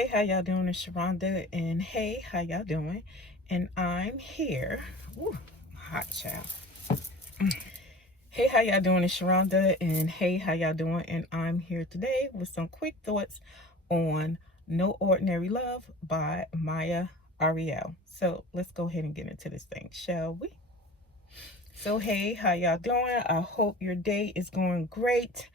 Hey, how y'all doing? It's Sharonda, and hey, how y'all doing? And I'm here. Ooh, hot child. Hey, how y'all doing? It's Sharonda, and hey, how y'all doing? And I'm here today with some quick thoughts on No Ordinary Love by Maya Ariel. So let's go ahead and get into this thing, shall we? So hey, how y'all doing? I hope your day is going great.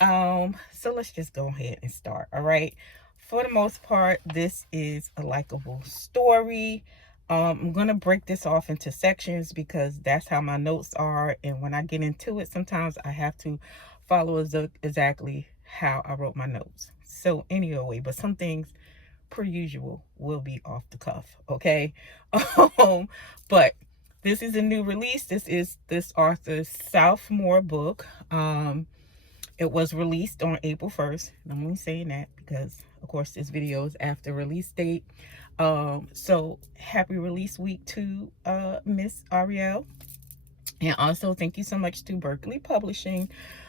So let's just go ahead and start. All right, for the most part, this is a likable story. I'm gonna break this off into sections because that's how my notes are, and when I get into it, sometimes I have to follow exactly how I wrote my notes. So anyway, but some things per usual will be off the cuff, okay? But this is a new release. This is this author's sophomore book. It was released on April 1st. I'm only saying that because, of course, this video is after release date. So happy release week to Miss Ariel. And also thank you so much to Berkley Publishing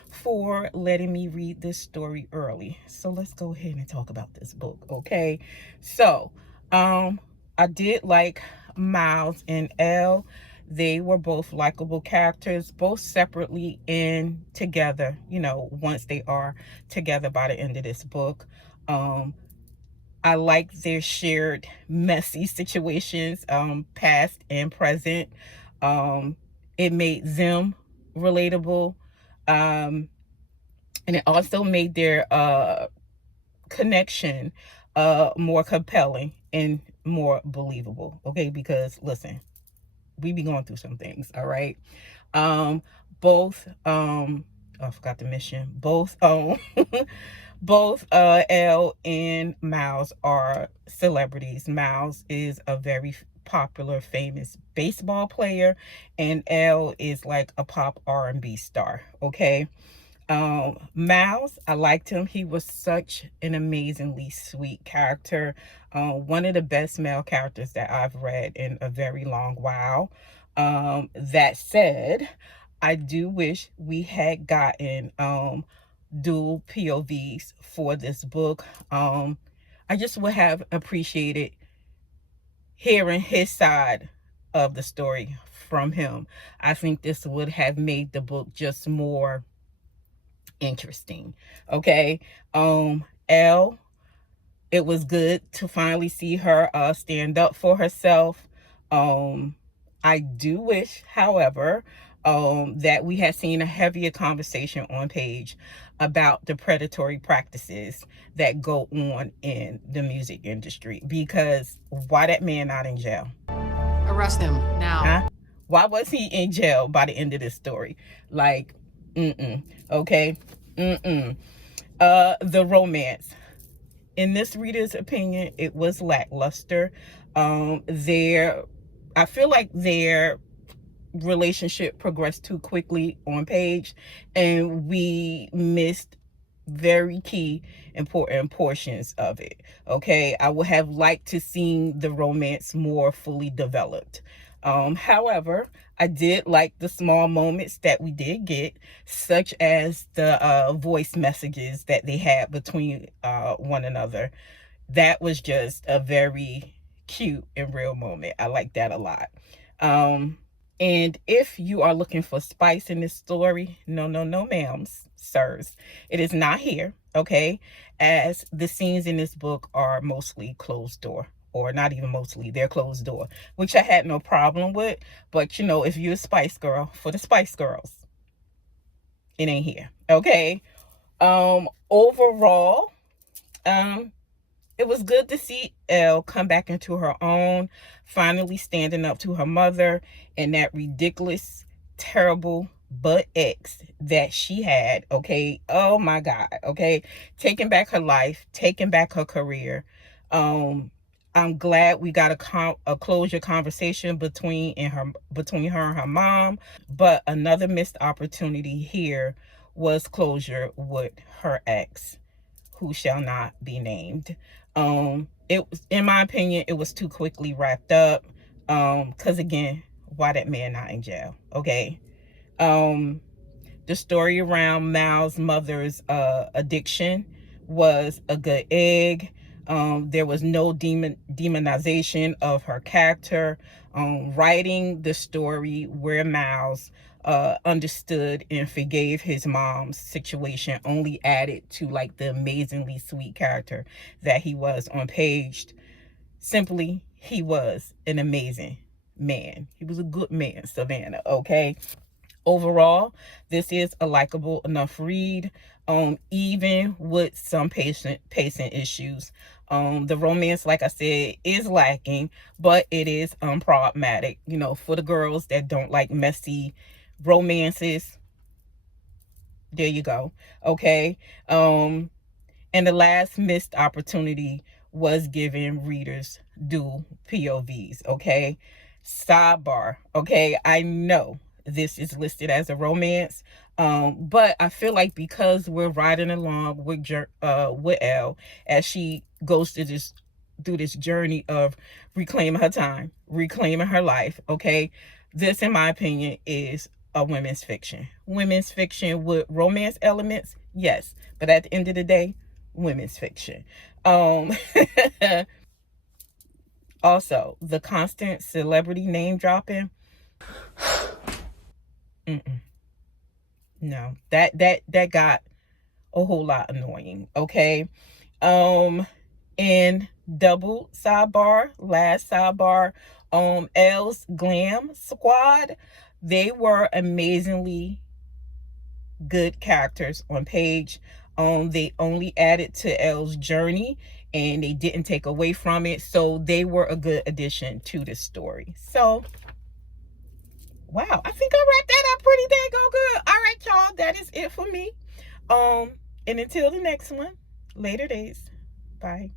for letting me read this story early. So let's go ahead and talk about this book, okay? So I did like Miles and Elle. They were both likable characters, both separately and together, you know, once they are together by the end of this book. I like their shared messy situations, past and present. It made them relatable. And it also made their connection more compelling and more believable, okay? Because listen, we be going through some things, all right? Both I forgot to mention both both Elle and Miles are celebrities. Miles is a very popular, famous baseball player, and Elle is like a pop R&B star, okay? Miles, I liked him. He was such an amazingly sweet character. One of the best male characters that I've read in a very long while. That said, I do wish we had gotten dual POVs for this book. I just would have appreciated hearing his side of the story from him. I think this would have made the book just more interesting, okay? Elle, it was good to finally see her stand up for herself. I do wish, however, that we had seen a heavier conversation on page about the predatory practices that go on in the music industry, because why that man not in jail? Arrest him now. Huh? Why was he in jail by the end of this story? Like, okay? The romance. In this reader's opinion, it was lackluster. I feel like their relationship progressed too quickly on page, and we missed very key important portions of it, okay? I would have liked to see the romance more fully developed. However, I did like the small moments that we did get, such as the voice messages that they had between one another. That was just a very cute and real moment. I like that a lot. And if you are looking for spice in this story, no, ma'ams, sirs, it is not here, okay? As the scenes in this book are mostly closed door, or not even mostly, they're closed door, which I had no problem with. But, you know, if you're a Spice Girl, for the Spice Girls, it ain't here, okay? Overall, it was good to see Elle come back into her own, finally standing up to her mother and that ridiculous, terrible butt ex that she had, okay? Oh my God, okay? Taking back her life, taking back her career. I'm glad we got a closure conversation between her and her mom, but another missed opportunity here was closure with her ex, who shall not be named. It was, in my opinion, it was too quickly wrapped up. Because again, why that man not in jail? Okay. The story around Mal's mother's addiction was a good egg. There was no demonization of her character. Writing the story where Miles understood and forgave his mom's situation only added to like the amazingly sweet character that he was on page. Simply, he was an amazing man. He was a good man, Savannah, okay? Overall, this is a likable enough read, even with some pacing issues. The romance, like I said, is lacking, but it is problematic. You know, for the girls that don't like messy romances, there you go. Okay. And the last missed opportunity was giving readers dual POVs. Okay. Sidebar. Okay. I know this is listed as a romance, but I feel like because we're riding along with Elle as she goes through this journey of reclaiming her time, reclaiming her life. Okay. This, in my opinion, is a women's fiction. Women's fiction with romance elements, yes. But at the end of the day, women's fiction. Also, the constant celebrity name dropping. No, that got a whole lot annoying. Okay. And double sidebar, last sidebar, Elle's Glam Squad, they were amazingly good characters on page. They only added to Elle's journey and they didn't take away from it, so they were a good addition to the story. So wow, I think I wrapped that up pretty dang good. All right, y'all, that is it for me. And until the next one, later days. Bye.